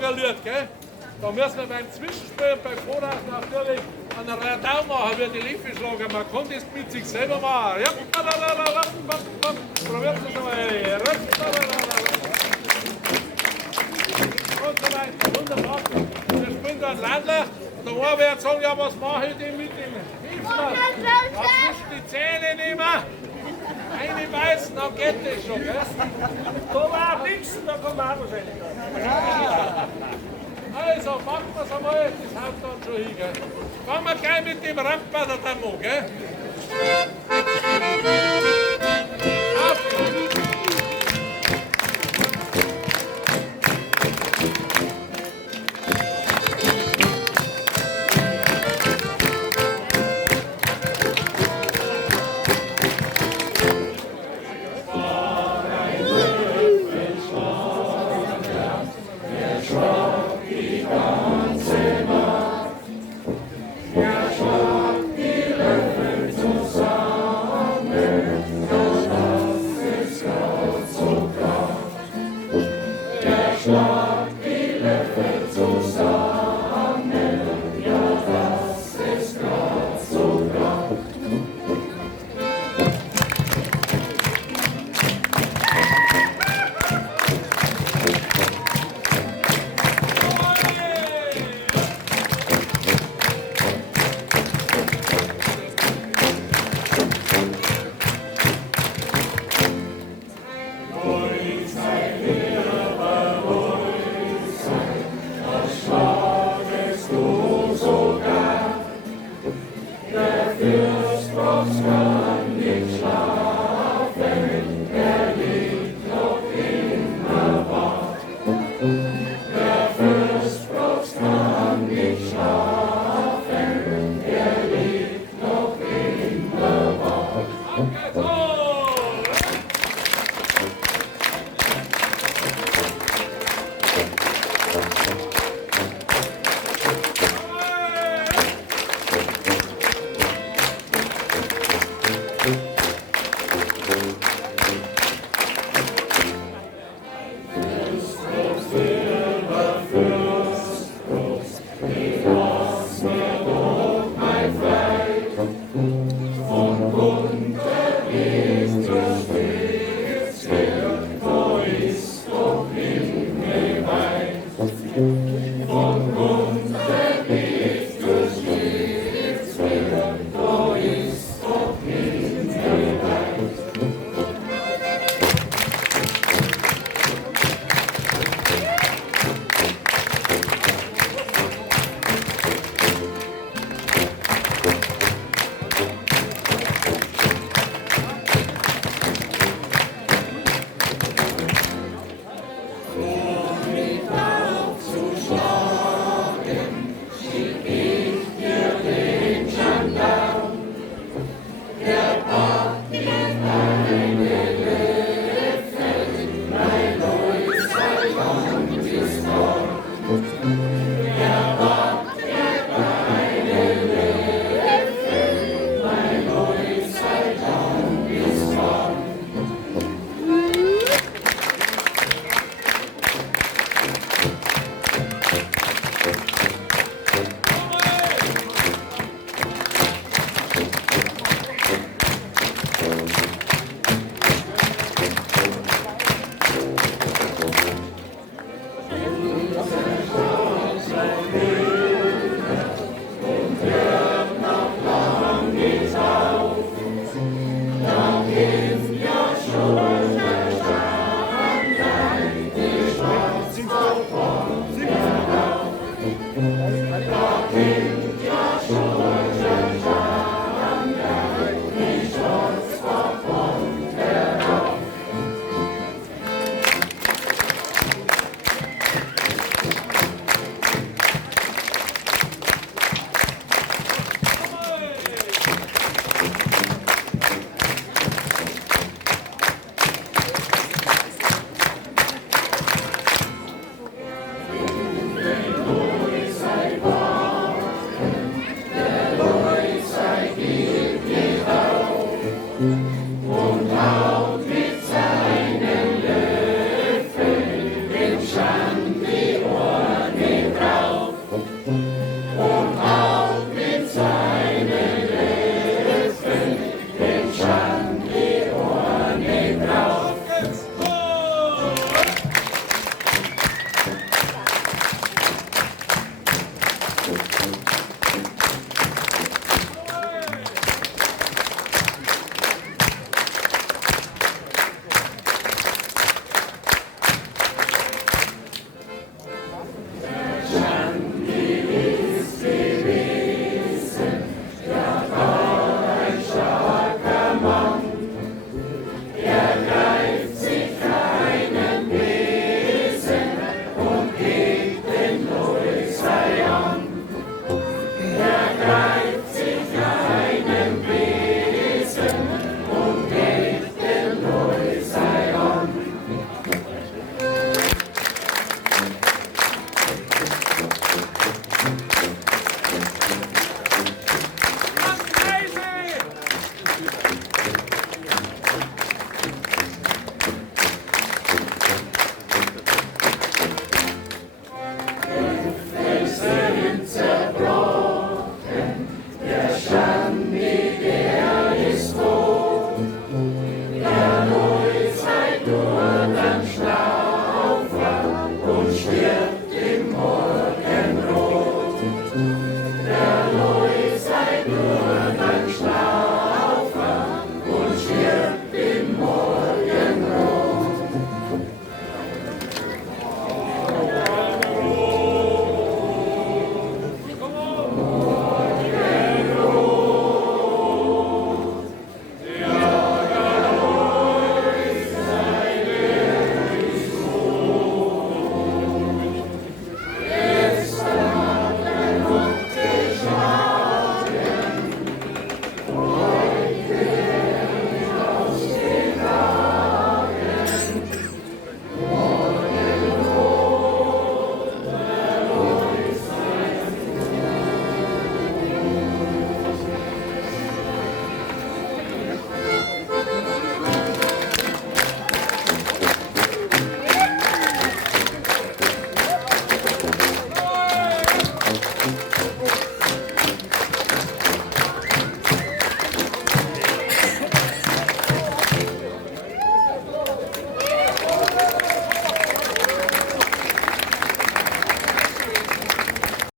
Lied, gell? Da müssen wir beim Zwischenspiel, beim Voraus natürlich einen Radau machen, wie die Lieferschlager. Man kann das mit sich selber machen. Ja, probiert es einmal. Und so weiter, wunderbar. Wir spielen da einen Landler. Der eine wird sagen, ja, was mache ich denn mit dem Hilfsmann? Zwischen die Zähne nehmen. Eine beißen, dann geht das schon, gell? Da war auch nichts, da kommt auch wahrscheinlich. Also, machen wir es einmal, das haut dann schon hin, gell? Fangen wir gleich mit dem Rampenpader an, gell?